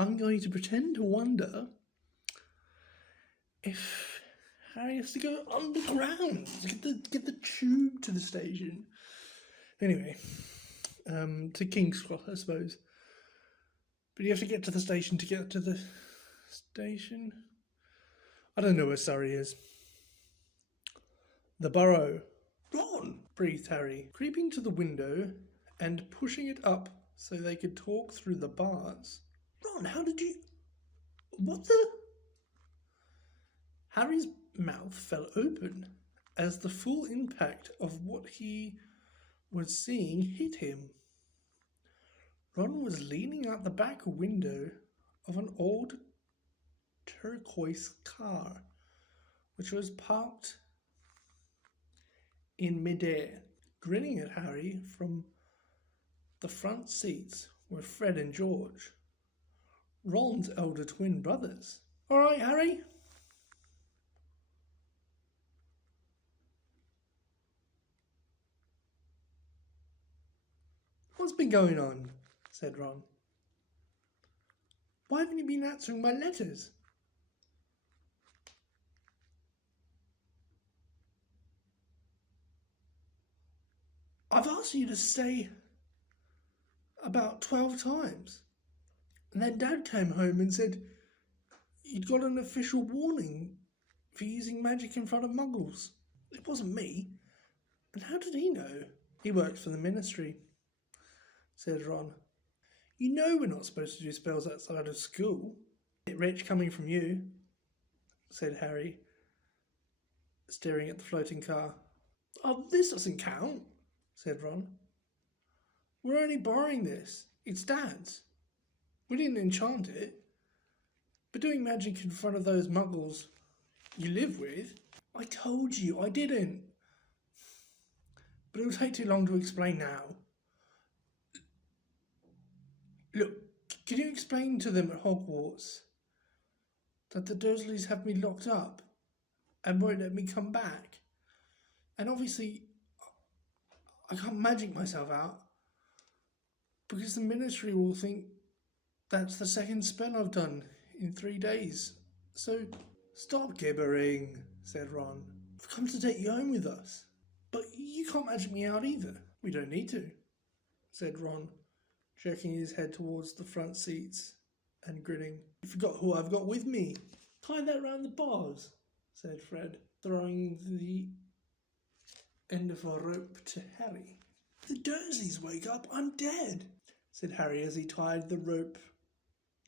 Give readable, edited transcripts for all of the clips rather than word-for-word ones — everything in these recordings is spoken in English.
I'm going to pretend to wonder if Harry has to go underground to get the tube to the station. Anyway, to King's Cross, I suppose. But you have to get to the station to get to the station. I don't know where Surrey is. The Burrow. Ron, breathed Harry, creeping to the window and pushing it up so they could talk through the bars. Ron, how did you... What the... Harry's mouth fell open as the full impact of what he was seeing hit him. Ron was leaning out the back window of an old turquoise car, which was parked in midair. Grinning at Harry from the front seats were Fred and George, Ron's elder twin brothers. "All right, Harry?" "What's been going on?" said Ron. "Why haven't you been answering my letters?" "I've asked you to stay about 12 times. And then Dad came home and said you'd got an official warning for using magic in front of muggles. It wasn't me. And how did he know?" "He works for the ministry," said Ron. "You know we're not supposed to do spells outside of school." "Bit rich coming from you," said Harry, staring at the floating car. "Oh, this doesn't count," said Ron. "We're only borrowing this. It's Dad's. We didn't enchant it. But doing magic in front of those muggles you live with..." "I told you I didn't. But it'll take too long to explain now. Look, can you explain to them at Hogwarts that the Dursleys have me locked up and won't let me come back? And obviously, I can't magic myself out because the ministry will think that's the second spell I've done in 3 days. So stop gibbering," said Ron. "I've come to take you home with us. But you can't magic me out either." "We don't need to," said Ron, jerking his head towards the front seats and grinning. "You forgot who I've got with me." "Tie that round the bars," said Fred, throwing the end of a rope to Harry. "If the Dursleys wake up, I'm dead," said Harry as he tied the rope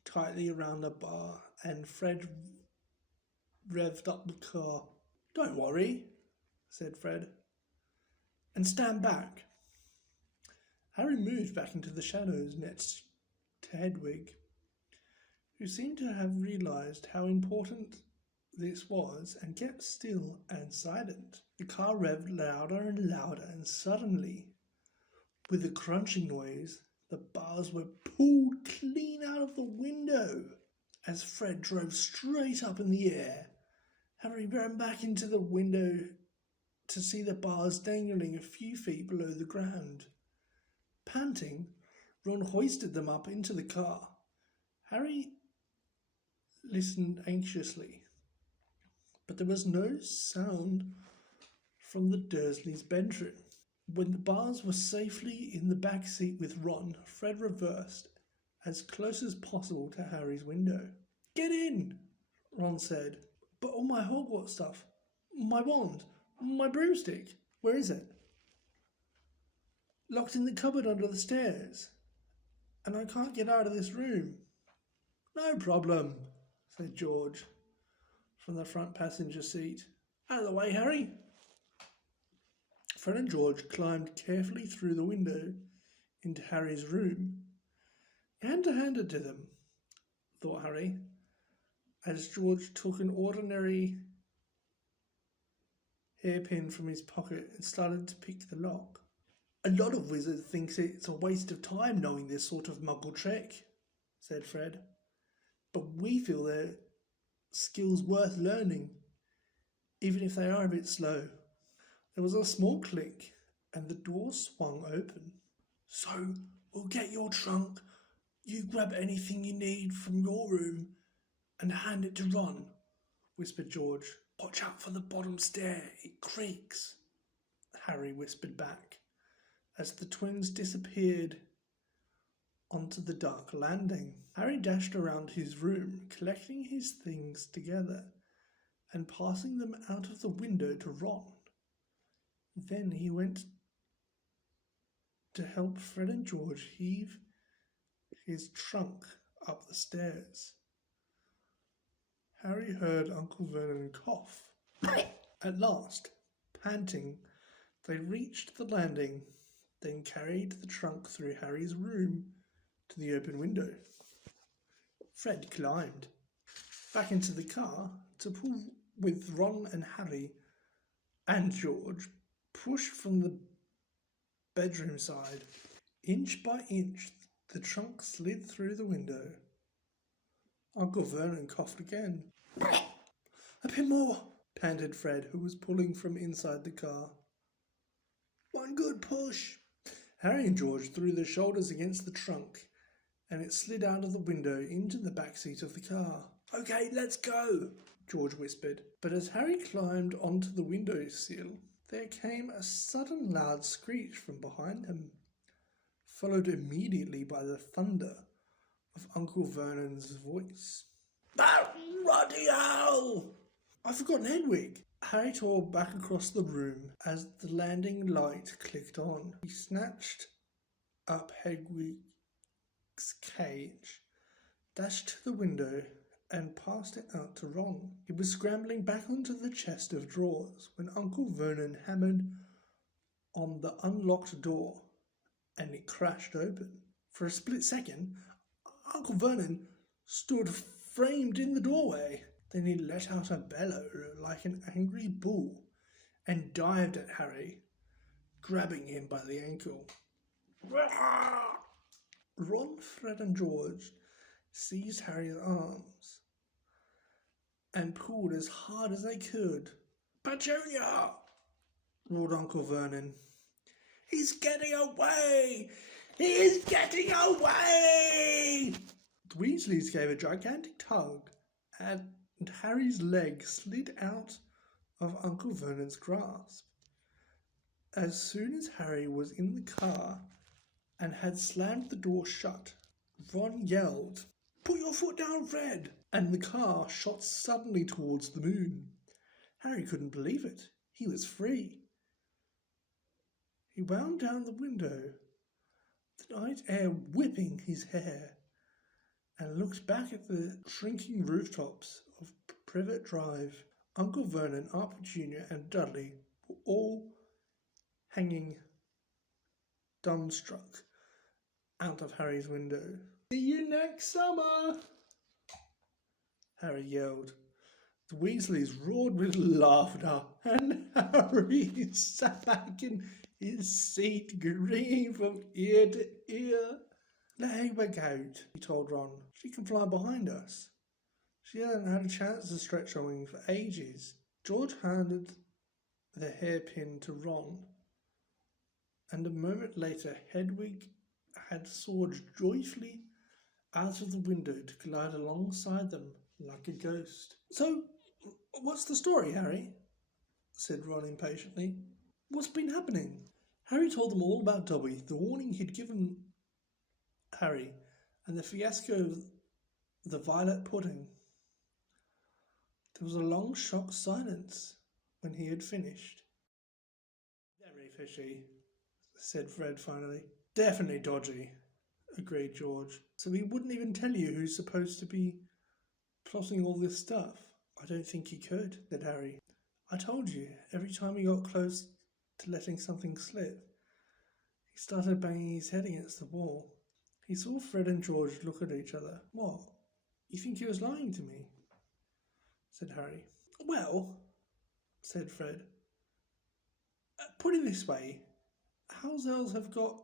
tightly around the bar and Fred revved up the car. "Don't worry," said Fred, "and stand back." Harry moved back into the shadows next to Hedwig, who seemed to have realised how important this was and kept still and silent. The car revved louder and louder, and suddenly, with a crunching noise, the bars were pulled clean out of the window. As Fred drove straight up in the air, Harry ran back into the window to see the bars dangling a few feet below the ground. Panting, Ron hoisted them up into the car. Harry listened anxiously, but there was no sound from the Dursleys' bedroom. When the bars were safely in the back seat with Ron, Fred reversed as close as possible to Harry's window. "Get in," Ron said. "But all my Hogwarts stuff, my wand, my broomstick, where is it?" "Locked in the cupboard under the stairs, and I can't get out of this room." "No problem," said George from the front passenger seat. "Out of the way, Harry." Fred and George climbed carefully through the window into Harry's room. "You had to hand it to them," thought Harry, as George took an ordinary hairpin from his pocket and started to pick the lock. "A lot of wizards think it's a waste of time knowing this sort of muggle trick," said Fred. "But we feel they're skills worth learning, even if they are a bit slow." There was a small click and the door swung open. "So we'll get your trunk You grab anything you need from your room and hand it to Ron, whispered George. Watch out for the bottom stair, it creaks, Harry whispered back, as the twins disappeared onto the dark landing. Harry dashed around his room, collecting his things together and passing them out of the window to Ron. Then he went to help Fred and George heave his trunk up the stairs. Harry heard Uncle Vernon cough. At last, panting, they reached the landing, then carried the trunk through Harry's room to the open window. Fred climbed back into the car to pull with Ron and Harry, and George pushed from the bedroom side. Inch by inch, the trunk slid through the window. Uncle Vernon coughed again. A bit more, panted Fred, who was pulling from inside the car. One good push. Harry and George threw their shoulders against the trunk, and it slid out of the window into the back seat of the car. Okay, let's go, George whispered. But as Harry climbed onto the window sill, there came a sudden loud screech from behind him, followed immediately by the thunder of Uncle Vernon's voice. Bloody hell! I've forgotten Hedwig. Harry tore back across the room as the landing light clicked on. He snatched up Hedwig's cage, dashed to the window, and passed it out to Ron. He was scrambling back onto the chest of drawers when Uncle Vernon hammered on the unlocked door, and it crashed open. For a split second, Uncle Vernon stood framed in the doorway. Then he let out a bellow like an angry bull and dived at Harry, grabbing him by the ankle. Ron, Fred and George seized Harry's arms and pulled as hard as they could. Petunia! Roared Uncle Vernon. He's getting away! He's getting away! The Weasleys gave a gigantic tug, and Harry's leg slid out of Uncle Vernon's grasp. As soon as Harry was in the car and had slammed the door shut, Ron yelled, Put your foot down, Fred! And the car shot suddenly towards the moon. Harry couldn't believe it. He was free. He wound down the window, the night air whipping his hair, and looked back at the shrinking rooftops of Privet Drive. Uncle Vernon, Aunt Petunia, and Dudley were all hanging dumbstruck out of Harry's window. See you next summer, Harry yelled. The Weasleys roared with laughter, and Harry sat back in his seat, grinning from ear to ear. Let Hedwig out, he told Ron. She can fly behind us. She hasn't had a chance to stretch her wings for ages. George handed the hairpin to Ron, and a moment later Hedwig had soared joyfully out of the window to glide alongside them like a ghost. So, what's the story, Harry? Said Ron impatiently. What's been happening? Harry told them all about Dobby, the warning he'd given Harry, and the fiasco of the violet pudding. There was a long, shocked silence when he had finished. Very fishy, said Fred finally. Definitely dodgy, agreed George. So he wouldn't even tell you who's supposed to be plotting all this stuff? I don't think he could, said Harry. I told you, every time he got close to letting something slip, he started banging his head against the wall. He saw Fred and George look at each other. What? You think he was lying to me? Said Harry. Well, said Fred, put it this way, house elves have got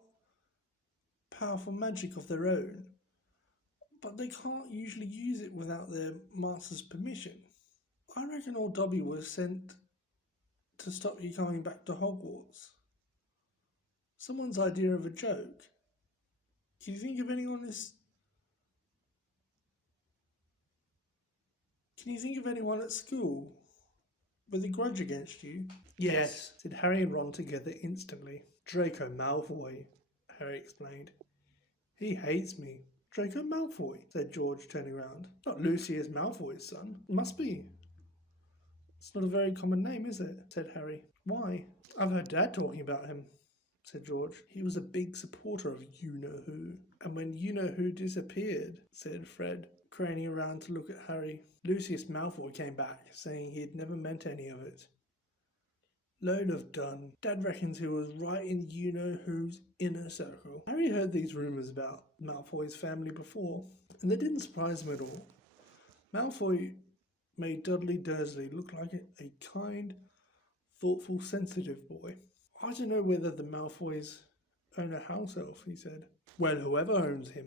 powerful magic of their own, but they can't usually use it without their master's permission. I reckon old Dobby was sent to stop you coming back to Hogwarts. Someone's idea of a joke. Can you think of anyone Can you think of anyone at school with a grudge against you? Yes, said Harry and Ron together instantly. Draco Malfoy, Harry explained. He hates me. Draco Malfoy, said George, turning round. Not Lucius Malfoy's son. Must be. It's not a very common name, is it? Said Harry. Why? I've heard Dad talking about him, said George. He was a big supporter of you-know-who. And when you-know-who disappeared, said Fred, craning around to look at Harry, Lucius Malfoy came back, saying he had never meant any of it. Load of done. Dad reckons he was right in you-know-who's inner circle. Harry heard these rumours about Malfoy's family before, and they didn't surprise him at all. Malfoy made Dudley Dursley look like a kind, thoughtful, sensitive boy. I don't know whether the Malfoys own a house elf, he said. Well, whoever owns him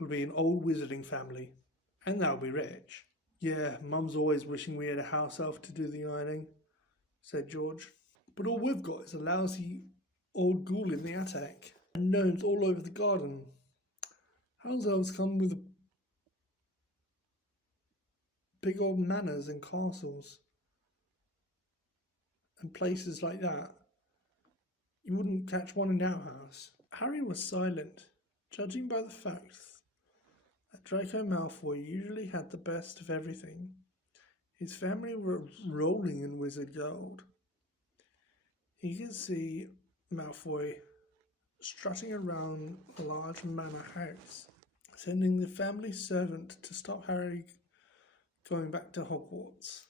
will be an old wizarding family, and they'll be rich. Yeah, Mum's always wishing we had a house elf to do the ironing, said George. But all we've got is a lousy old ghoul in the attic, and gnomes all over the garden. House elves come with big old manors and castles and places like that. You wouldn't catch one in our house. Harry was silent, judging by the fact that Draco Malfoy usually had the best of everything. His family were rolling in wizard gold. He could see Malfoy strutting around a large manor house, sending the family servant to stop Harry going back to Hogwarts.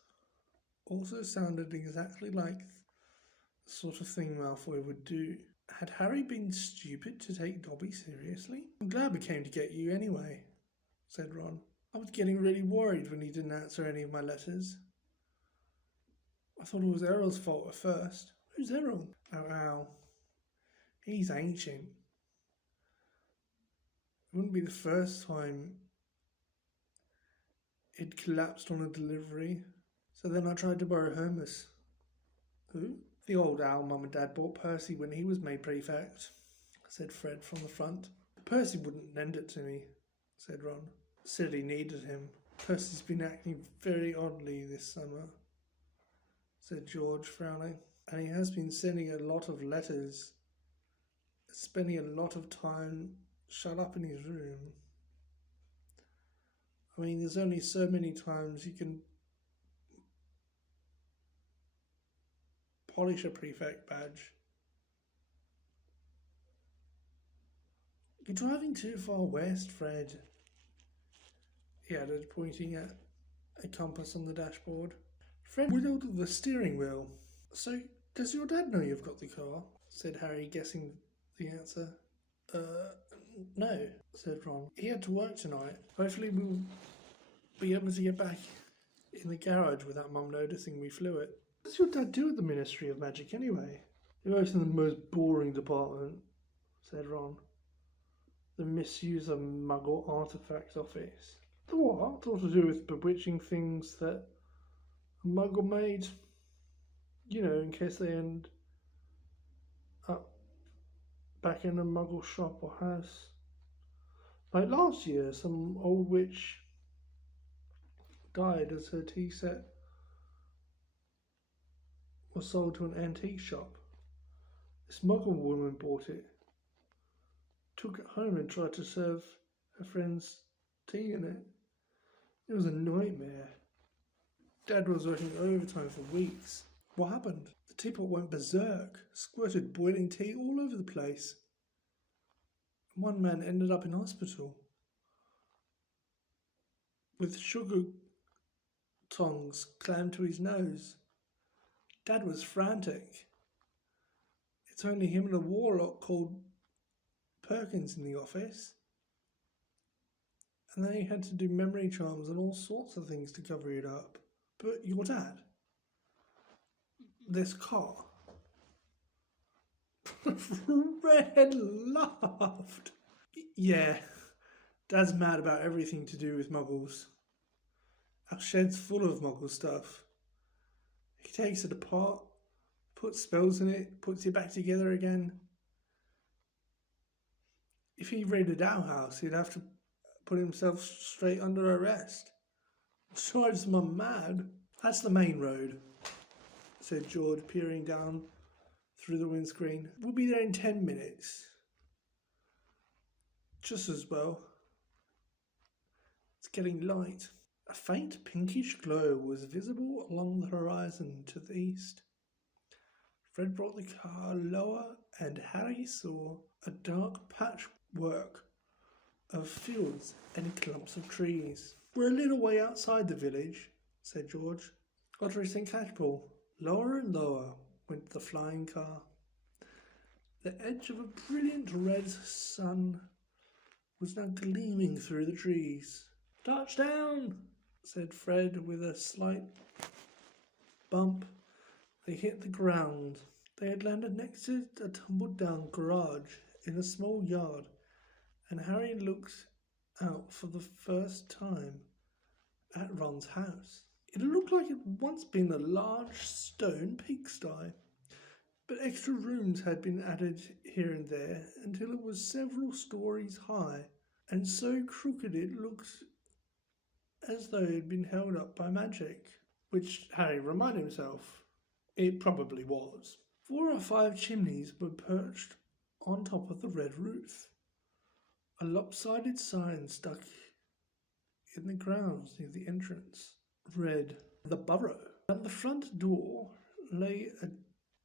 Also sounded exactly like the sort of thing Malfoy would do. Had Harry been stupid to take Dobby seriously? I'm glad we came to get you anyway, said Ron. I was getting really worried when he didn't answer any of my letters. I thought it was Errol's fault at first. Who's Errol? Oh, Al. He's ancient. It wouldn't be the first time it collapsed on a delivery. So then I tried to borrow Hermes. Who? The old owl Mum and Dad bought Percy when he was made prefect, said Fred from the front. Percy wouldn't lend it to me, said Ron. Said he needed him. Percy's been acting very oddly this summer, said George, frowning. And he has been sending a lot of letters, spending a lot of time shut up in his room. I mean, there's only so many times you can polish a prefect badge. You're driving too far west, Fred, he added, pointing at a compass on the dashboard. Fred wiggled the steering wheel. So, does your dad know you've got the car? Said Harry, guessing the answer. No, said Ron. He had to work tonight. Hopefully we'll be able to get back in the garage without Mum noticing we flew it. What does your dad do at the Ministry of Magic anyway? He works in the most boring department, said Ron. The Misuse of Muggle Artifacts Office. The what? All to do with bewitching things that a Muggle made, you know, in case they end up back in a Muggle shop or house. Like last year, some old witch died as her tea set was sold to an antique shop. This Muggle woman bought it, took it home and tried to serve her friends tea in it. It was a nightmare. Dad was working overtime for weeks. What happened? The teapot went berserk, squirted boiling tea all over the place. One man ended up in hospital with sugar tongs clammed to his nose. Dad was frantic. It's only him and a warlock called Perkins in the office. And they had to do memory charms and all sorts of things to cover it up. But your dad? This car? Fred laughed. Yeah, Dad's mad about everything to do with Muggles. Our shed's full of Muggle stuff. He takes it apart, puts spells in it, puts it back together again. If he raided our house, he'd have to put himself straight under arrest. Drives Mum mad. That's the main road, said George, peering down through the windscreen. We'll be there in 10 minutes. Just as well. It's getting light. A faint pinkish glow was visible along the horizon to the east. Fred brought the car lower and Harry saw a dark patchwork of fields and clumps of trees. We're a little way outside the village, said George. Got to reach Catchpole. Lower and lower went the flying car. The edge of a brilliant red sun was now gleaming through the trees. Touchdown, said Fred with a slight bump. They hit the ground. They had landed next to a tumbled-down garage in a small yard, and Harry looked out for the first time at Ron's house. It looked like it had once been a large stone pigsty, but extra rooms had been added here and there until it was several stories high, and so crooked it looked as though it had been held up by magic, which Harry reminded himself it probably was. 4 or 5 chimneys were perched on top of the red roof. A lopsided sign stuck in the grounds near the entrance read, "The Burrow." At the front door lay a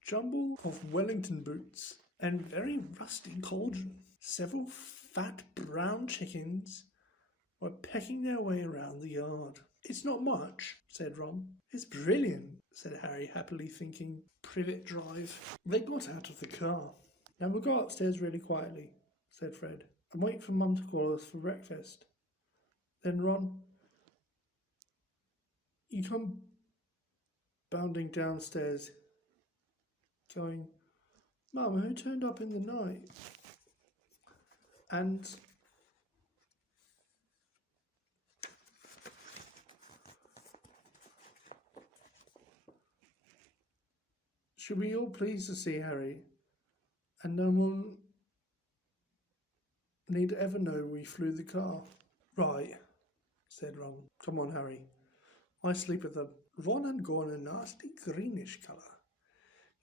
jumble of Wellington boots and very rusty cauldron. Several fat brown chickens were pecking their way around the yard. It's not much, said Ron. It's brilliant, said Harry, happily thinking. Privet drive. They got out of the car. Now we'll go upstairs really quietly, said Fred, and wait for Mum to call us for breakfast. Then Ron, you come bounding downstairs, going, Mum, who turned up in the night? And should we all pleased to see Harry, and no one need ever know we flew the car? Right, said Ron. Come on, Harry. I sleep with them. Ron had gone a nasty greenish colour,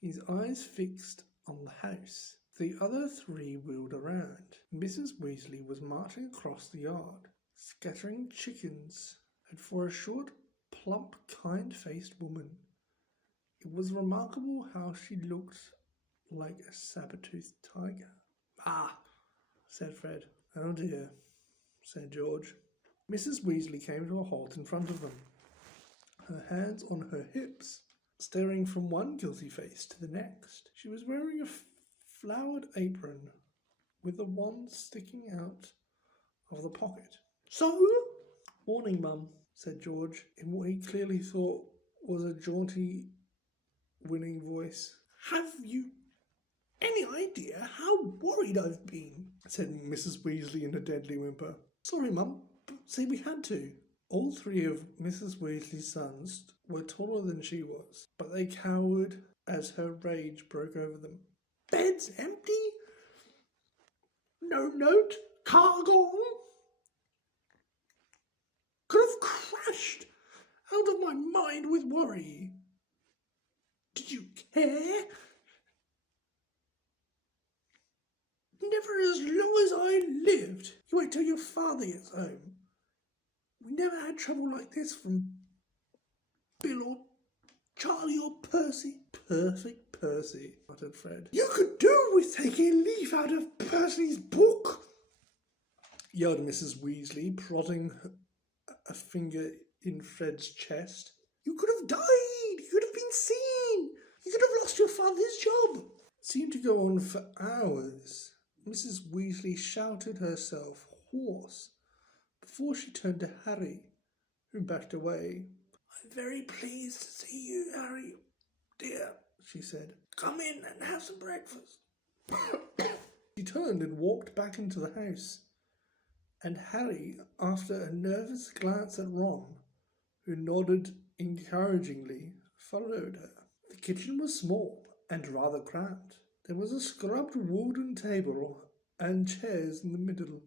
his eyes fixed on the house. The other 3 wheeled around. Mrs. Weasley was marching across the yard, scattering chickens, and for a short, plump, kind-faced woman, it was remarkable how she looked like a saber-toothed tiger. Ah, said Fred. Oh dear, said George. Mrs. Weasley came to a halt in front of them, her hands on her hips, staring from one guilty face to the next. She was wearing a flowered apron with a wand sticking out of the pocket. So? Morning, Mum, said George, in what he clearly thought was a jaunty, winning voice. Have you any idea how worried I've been? Said Mrs. Weasley in a deadly whimper. Sorry, Mum, but see, we had to. All 3 of Mrs. Weasley's sons were taller than she was, but they cowered as her rage broke over them. Bed's empty? No note? Car gone? Could have crashed out of my mind with worry. Did you care? Never as long as I lived. You wait till your father gets home. We never had trouble like this from Bill or Charlie or Percy. Perfect Percy, muttered Fred. You could do with taking a leaf out of Percy's book, yelled Mrs. Weasley, prodding a finger in Fred's chest. You could have died. You could have been seen. You could have lost your father's job. It seemed to go on for hours. Mrs. Weasley shouted herself hoarse before she turned to Harry, who backed away. I'm very pleased to see you, Harry, dear, she said. Come in and have some breakfast. She turned and walked back into the house, and Harry, after a nervous glance at Ron, who nodded encouragingly, followed her. The kitchen was small and rather cramped. There was a scrubbed wooden table and chairs in the middle,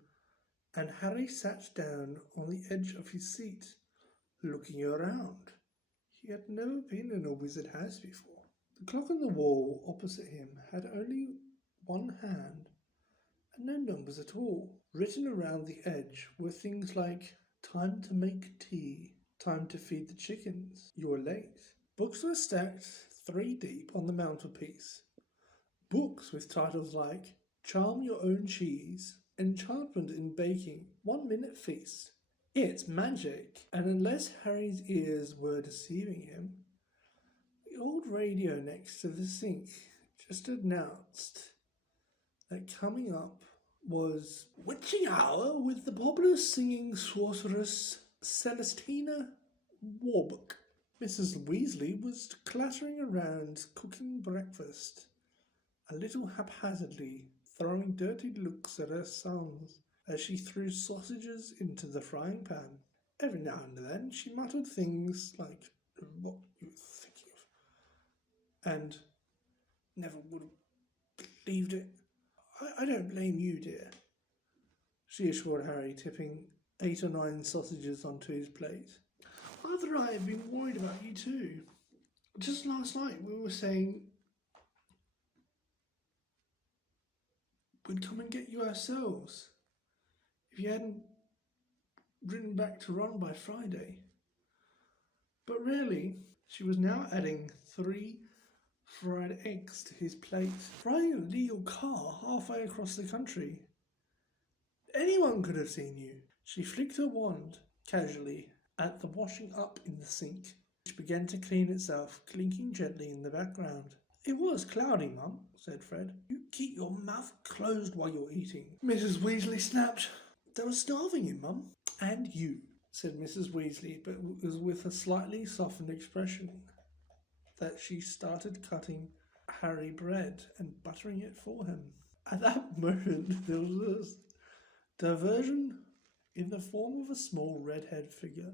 and Harry sat down on the edge of his seat, looking around. He had never been in a wizard house before. The clock on the wall opposite him had only one hand and no numbers at all. Written around the edge were things like time to make tea, time to feed the chickens, you're late. Books were stacked 3 deep on the mantelpiece. Books with titles like Charm Your Own Cheese, Enchantment in Baking, 1 Minute Feast. It's magic, and unless Harry's ears were deceiving him, the old radio next to the sink just announced that coming up was Witching Hour with the popular singing sorceress Celestina Warburg. Mrs. Weasley was clattering around cooking breakfast, a little haphazardly, throwing dirty looks at her sons as she threw sausages into the frying pan. Every now and then she muttered things like, "What you thinking of?" and "Never would have believed it." I don't blame you, dear, she assured Harry, tipping 8 or 9 sausages onto his plate. Mother and I have been worried about you too. Just last night we were saying we'd come and get you ourselves if you hadn't ridden back to Ron by Friday. But really, she was now adding 3 fried eggs to his plate, frying a legal car halfway across the country. Anyone could have seen you. She flicked her wand casually at the washing up in the sink, which began to clean itself, clinking gently in the background. It was cloudy, Mum, said Fred. You keep your mouth closed while you're eating, Mrs. Weasley snapped. They were starving you, Mum. And you, said Mrs. Weasley, but it was with a slightly softened expression that she started cutting Harry bread and buttering it for him. At that moment, there was a diversion in the form of a small red-haired figure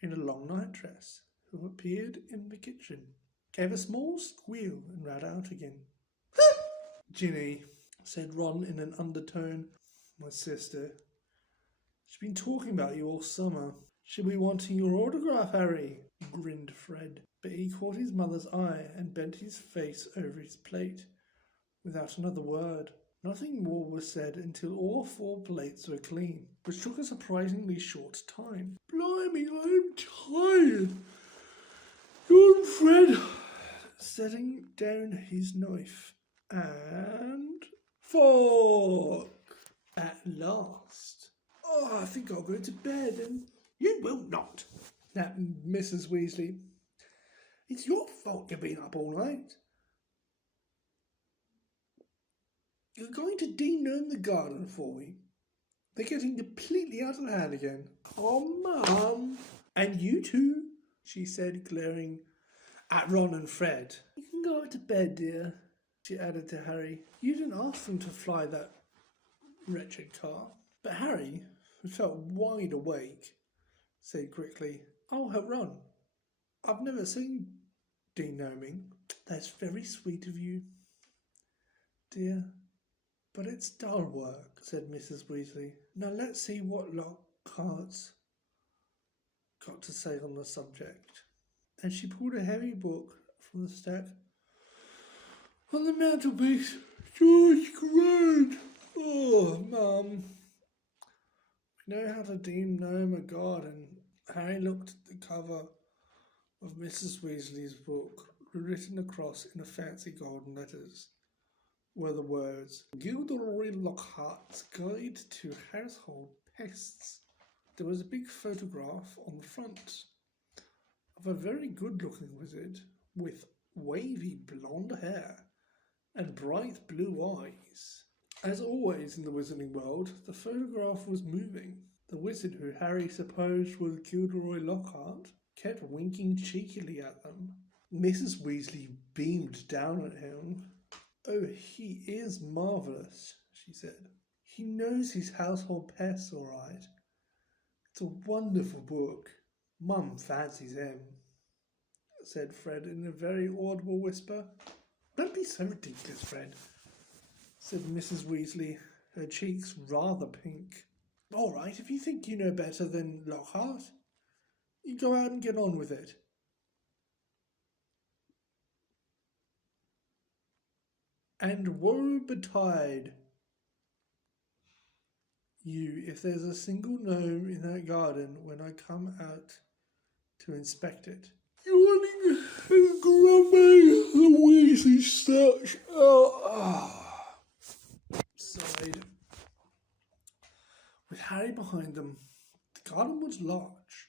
in a long nightdress who appeared in the kitchen, gave a small squeal and ran out again. Ginny, said Ron in an undertone. My sister. She's been talking about you all summer. She'll be wanting your autograph, Harry, grinned Fred. But he caught his mother's eye and bent his face over his plate without another word. Nothing more was said until all 4 plates were clean, which took a surprisingly short time. Blimey, I'm tired, yawned Fred, setting down his knife. And fork! At last. Oh, I think I'll go to bed and... You will not, snapped Mrs. Weasley. It's your fault you've been up all night. You're going to denome the garden for me. They're getting completely out of hand again. Oh, Mum. And you too, she said, glaring at Ron and Fred. You can go to bed, dear, she added to Harry. You didn't ask them to fly that wretched car. But Harry, who felt wide awake, said quickly, I'll help Ron. I've never seen denoming. That's very sweet of you, dear. But it's dull work, said Mrs. Weasley. Now let's see what Lockhart's got to say on the subject. And she pulled a heavy book from the stack on the mantelpiece. George Grant! Oh, Mum. We know how to denome a garden. Harry looked at the cover of Mrs. Weasley's book, written across in fancy golden letters were the words, Gilderoy Lockhart's Guide to Household Pests. There was a big photograph on the front of a very good-looking wizard with wavy blonde hair and bright blue eyes. As always in the wizarding world, the photograph was moving. The wizard, who Harry supposed was Gilderoy Lockhart, kept winking cheekily at them. Mrs. Weasley beamed down at him. Oh, he is marvellous, she said. He knows his household pests all right. It's a wonderful book. Mum fancies him, said Fred in a very audible whisper. Don't be so ridiculous, Fred, said Mrs. Weasley, her cheeks rather pink. All right, if you think you know better than Lockhart, you go out and get on with it. And woe betide you if there's a single gnome in that garden when I come out to inspect it. Yawning and grumbling, the Weasley search. Sighed. With Harry behind them, the garden was large,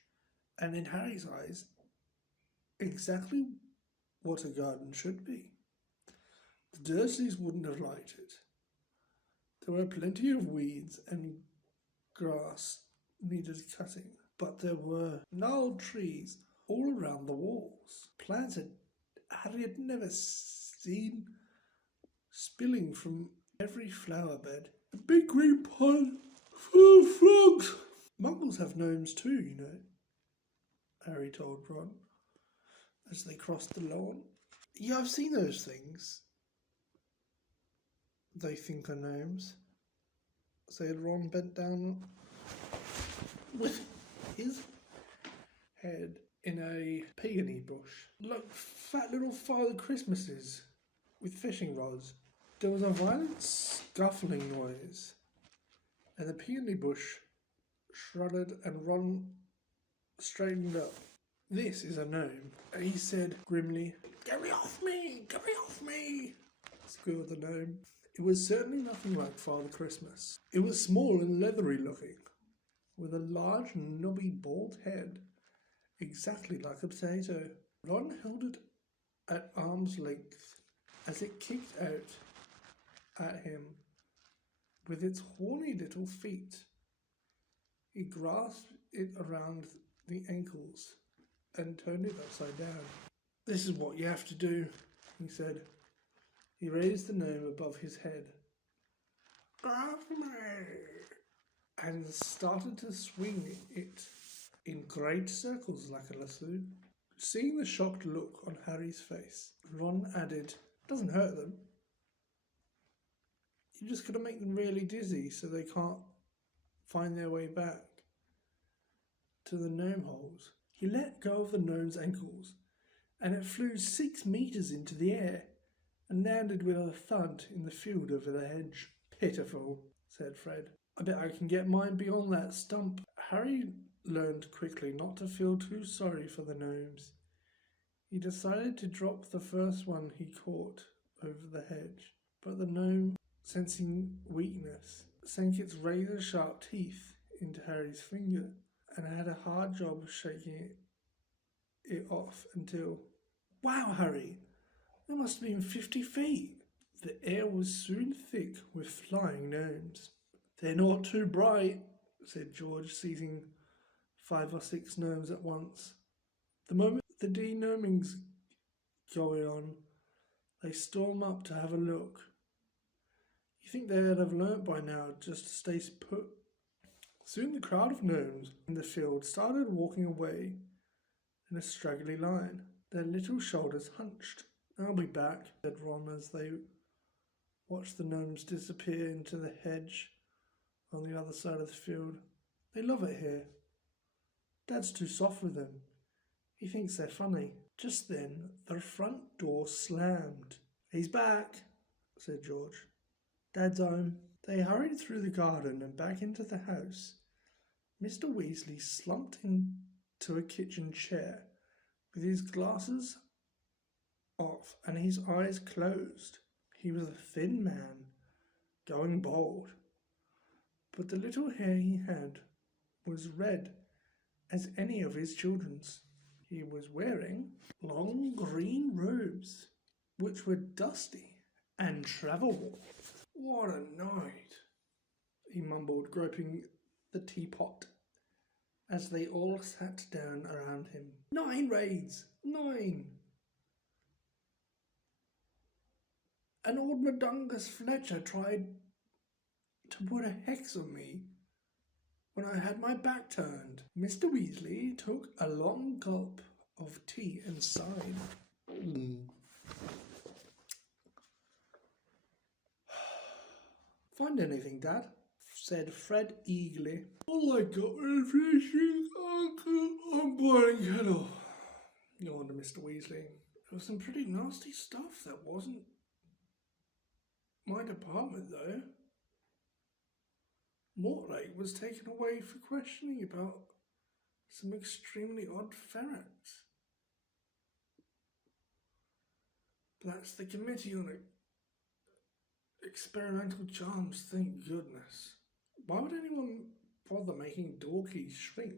and in Harry's eyes, exactly what a garden should be. The Dursleys wouldn't have liked it. There were plenty of weeds and grass needed cutting, but there were gnarled trees all around the walls. Plants that Harry had never seen spilling from every flower bed. A big green pond full of frogs. Muggles have gnomes too, you know, Harry told Ron as they crossed the lawn. Yeah, I've seen those things. They think are gnomes, said Ron, bent down with his head in a peony bush. Like fat little Father Christmases with fishing rods. There was a violent scuffling noise, and the peony bush shuddered and Ron straightened up. This is a gnome, he said grimly. Get me off me! Get me off me! Squealed the gnome. It was certainly nothing like Father Christmas. It was small and leathery looking, with a large, knobby, bald head, exactly like a potato. Ron held it at arm's length as it kicked out at him with its horny little feet. He grasped it around the ankles and turned it upside down. This is what you have to do, he said. He raised the gnome above his head. Grab me! And started to swing it in great circles like a lasso. Seeing the shocked look on Harry's face, Ron added, doesn't hurt them. You're just going to make them really dizzy so they can't find their way back to the gnome holes. He let go of the gnome's ankles, and it flew 6 meters into the air and landed with a thud in the field over the hedge. Pitiful, said Fred. I bet I can get mine beyond that stump. Harry learned quickly not to feel too sorry for the gnomes. He decided to drop the first one he caught over the hedge, but the gnome, sensing weakness, sank its razor-sharp teeth into Harry's finger and had a hard job shaking it off until... Wow, Harry! That must have been 50 feet. The air was soon thick with flying gnomes. They're not too bright, said George, seizing 5 or 6 gnomes at once. The moment the de-gnoming's going on, they storm up to have a look. You think they'd have learnt by now just to stay put. Soon the crowd of gnomes in the field started walking away in a straggly line, their little shoulders hunched. I'll be back, said Ron as they watched the gnomes disappear into the hedge on the other side of the field. They love it here. Dad's too soft with them. He thinks they're funny. Just then, the front door slammed. He's back, said George. Dad's home. They hurried through the garden and back into the house. Mr. Weasley slumped into a kitchen chair with his glasses off and his eyes closed. He was a thin man, going bald, but the little hair he had was red as any of his children's. He was wearing long green robes, which were dusty and travel-worn. What a night, he mumbled, groping the teapot as they all sat down around him. 9 raids! 9! And old Mundungus Fletcher tried to put a hex on me when I had my back turned. Mr. Weasley took a long gulp of tea and sighed. Find anything, Dad? said Fred eagerly. All I got was fishing, Uncle. I'm boiling kettle, yawned Mr. Weasley. It was some pretty nasty stuff, that wasn't my department, though. Mortlake was taken away for questioning about some extremely odd ferrets. That's the Committee on Experimental Charms, thank goodness. Why would anyone bother making door keys shrink?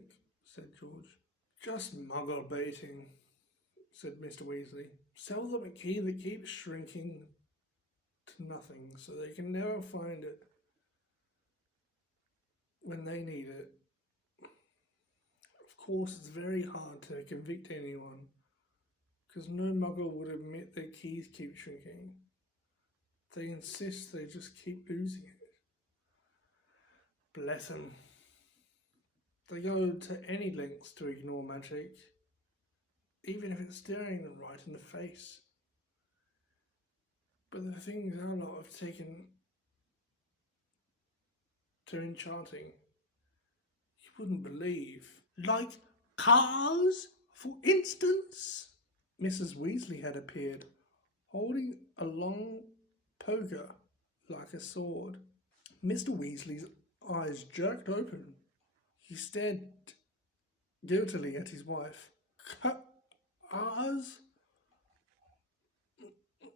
Said George. Just muggle baiting, said Mr. Weasley. Sell them a key that keeps shrinking to nothing so they can never find it when they need it. Of course, it's very hard to convict anyone because no muggle would admit their keys keep shrinking. They insist they just keep losing it. Bless them. They go to any lengths to ignore magic, even if it's staring them right in the face. But the things our lot have taken to enchanting, you wouldn't believe. Like cars, for instance? Mrs. Weasley had appeared, holding a long poker like a sword. Mr. Weasley's eyes jerked open. He stared guiltily at his wife. Cars?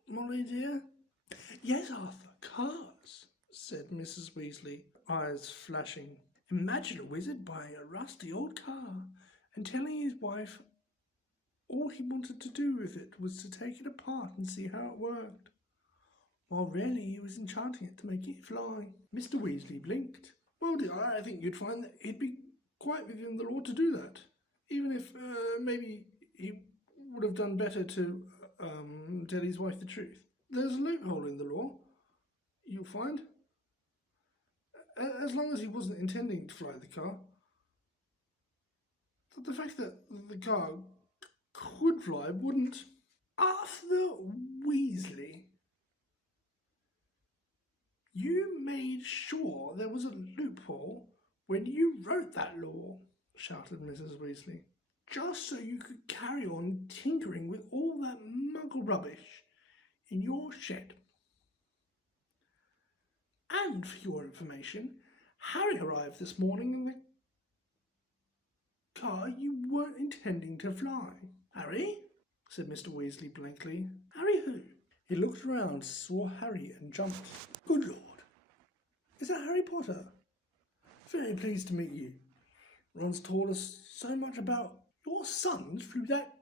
Molly dear? Yes, Arthur, cars, said Mrs. Weasley, eyes flashing. Imagine a wizard buying a rusty old car and telling his wife all he wanted to do with it was to take it apart and see how it worked, while really he was enchanting it to make it fly. Mr. Weasley blinked. Well, dear, I think you'd find that he'd be quite within the law to do that, even if maybe he would have done better to tell his wife the truth. There's a loophole in the law, you'll find. As long as he wasn't intending to fly the car. The fact that the car could fly wouldn't. Arthur Weasley, you made sure there was a loophole when you wrote that law, shouted Mrs. Weasley, just so you could carry on tinkering with all that muggle rubbish in your shed. And for your information, Harry arrived this morning in the car you weren't intending to fly. Harry? Said Mr. Weasley blankly. Harry who? He looked around, saw Harry and jumped. Good Lord. Is that Harry Potter? Very pleased to meet you. Ron's told us so much about your sons flew that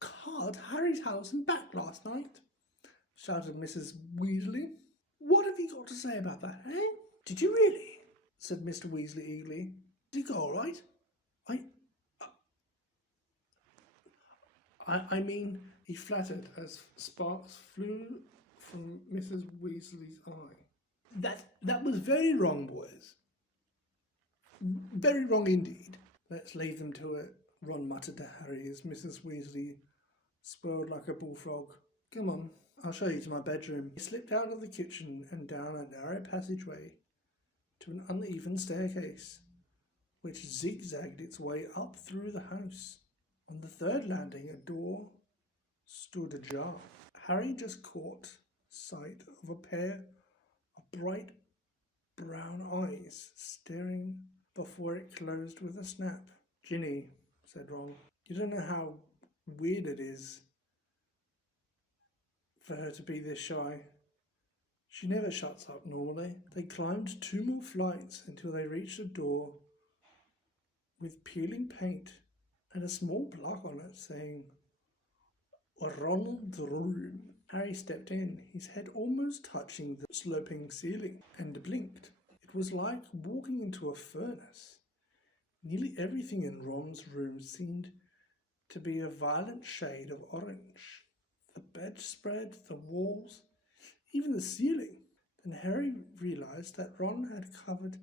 car to Harry's house and back last night, shouted Mrs. Weasley. What have you got to say about that, eh? Did you really? Said Mr. Weasley eagerly. Did it go all right? I mean, he flattered as sparks flew from Mrs. Weasley's eye. That was very wrong, boys. Very wrong indeed. Let's leave them to it, Ron muttered to Harry as Mrs. Weasley swirled like a bullfrog. Come on, I'll show you to my bedroom. He slipped out of the kitchen and down a narrow passageway to an uneven staircase, which zigzagged its way up through the house. On the third landing, a door stood ajar. Harry just caught sight of a pair of bright brown eyes staring before it closed with a snap. Ginny, said Ron, you don't know how weird it is for her to be this shy. She never shuts up normally. They climbed 2 more flights until they reached a door with peeling paint and a small plaque on it saying, Ronald's room. Harry stepped in, his head almost touching the sloping ceiling, and blinked. It was like walking into a furnace. Nearly everything in Ron's room seemed to be a violent shade of orange. The bedspread, the walls, even the ceiling. Then Harry realised that Ron had covered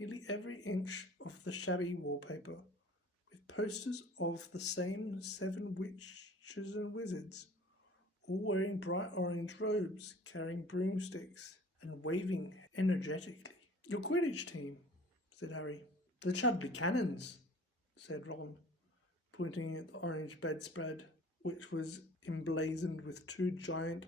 nearly every inch of the shabby wallpaper with posters of the same 7 witches and wizards, all wearing bright orange robes, carrying broomsticks and waving energetically. Your Quidditch team, said Harry. The Chudley Cannons, said Ron, pointing at the orange bedspread, which was emblazoned with two giant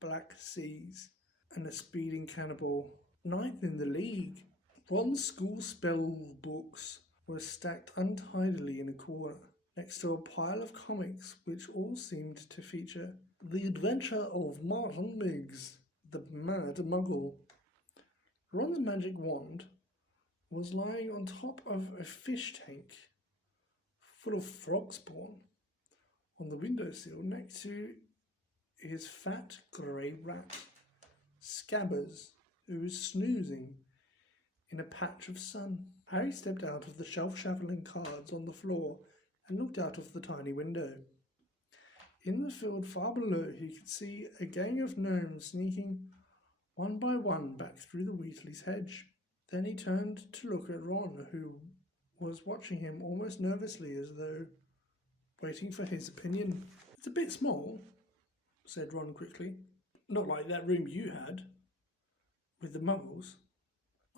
black C's and a speeding cannonball. Ninth in the league. Ron's school spell books were stacked untidily in a corner, next to a pile of comics which all seemed to feature The Adventure of Martin Miggs, the Mad Muggle. Ron's magic wand was lying on top of a fish tank full of frog spawn on the windowsill next to his fat grey rat, Scabbers, who was snoozing in a patch of sun. Harry stepped out of the shelf-shuffling cards on the floor and looked out of the tiny window. In the field far below he could see a gang of gnomes sneaking one by one back through the Weasley's hedge. Then he turned to look at Ron, who was watching him almost nervously as though waiting for his opinion. It's a bit small, said Ron quickly. Not like that room you had, with the muggles.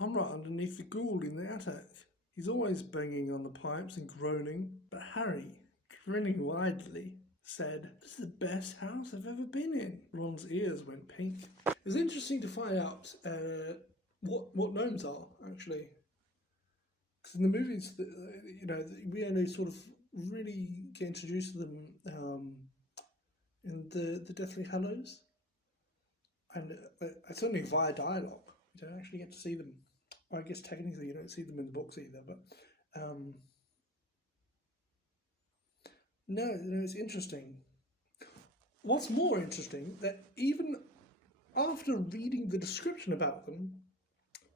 I'm right underneath the ghoul in the attic. He's always banging on the pipes and groaning. But Harry, grinning widely, said, "This is the best house I've ever been in." Ron's ears went pink. It was interesting to find out what gnomes are, actually. Because in the movies, we only sort of really get introduced to them in the Deathly Hallows. And it's only via dialogue. You don't actually get to see them. I guess technically you don't see them in the books either, but no, it's interesting. What's more interesting, that even after reading the description about them,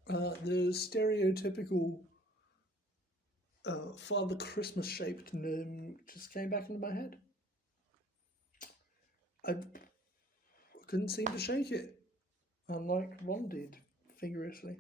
the stereotypical Father Christmas-shaped gnome just came back into my head. I couldn't seem to shake it, unlike Ron did, vigorously.